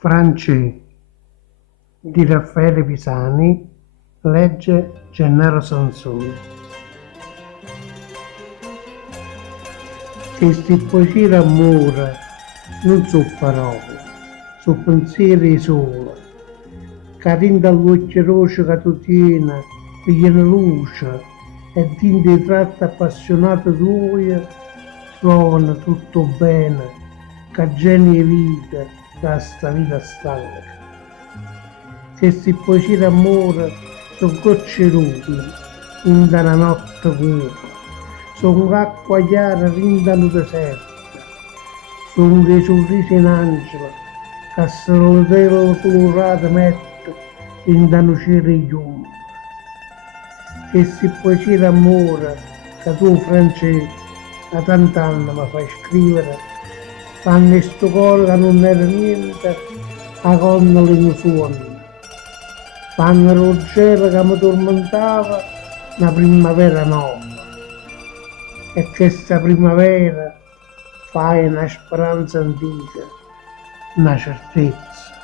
Francè di Raffaele Pisani, legge Gennaro Sansoni. Queste poesie d'amore non sono parole, sono pensieri soli, che dentro all'occhio rosso che tu tieni, pigliano luce e dentro i tratti appassionati tuoi trovano tutto bene, che geni vita da sta vita stanca. Queste poesie d'amore sono gocce ruvide in una notte cupa, sono acqua chiara in un deserto, sono dei sorrisi in angelo che se lo telo colorato mette in un cielo chiuso. Queste poesie d'amore che tu, Francesco, da tant'anni mi fai scrivere, fanno questo cuore che non era niente, a gondola in suono. Fanno il cielo che mi tormentava una primavera nuova. E questa primavera fa una speranza antica, una certezza.